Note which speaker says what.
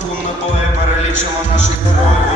Speaker 1: Сумно поле перелічило наших героїв.